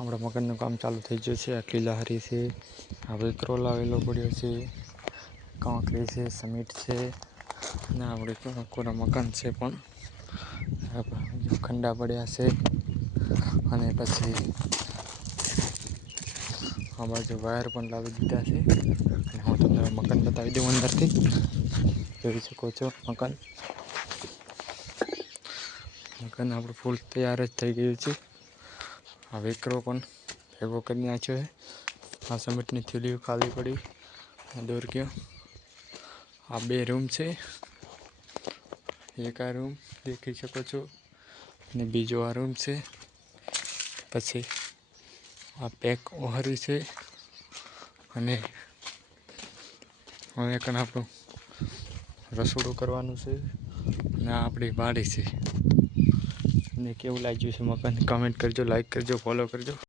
આપણા મકાનનું કામ ચાલુ થઈ ગયું છે। આટલી લહારી છે, આ વેકરો લાવેલો પડ્યો છે, કાંકરી છે, સિમેન્ટ છે અને આપણે કોરા મકાન છે પણ ખંડા પડ્યા છે અને પછી આ બાજુ વાયર પણ લાવી દીધા છે અને હું તમને મકાન બતાવી દઉં અંદરથી જોઈ શકો છો। મકાન આપણું ફૂલ તૈયાર જ થઈ ગયું છે। આ વેકરો પણ ભેગો કરી નાખ્યો છે। આ સિમેન્ટની થેલીઓ ખાલી પડી આ દોર ગયો। આ બે રૂમ છે, એક આ રૂમ દેખી શકો છો અને બીજો આ રૂમ છે। પછી આ પેક ઓહરી છે અને હવે કણ આપણું રસોડું કરવાનું છે અને આ આપણી વાડી છે। અને કેવું લાગ્યું છે મકાન કમેન્ટ કરજો, લાઈક કરજો, ફોલો કરજો।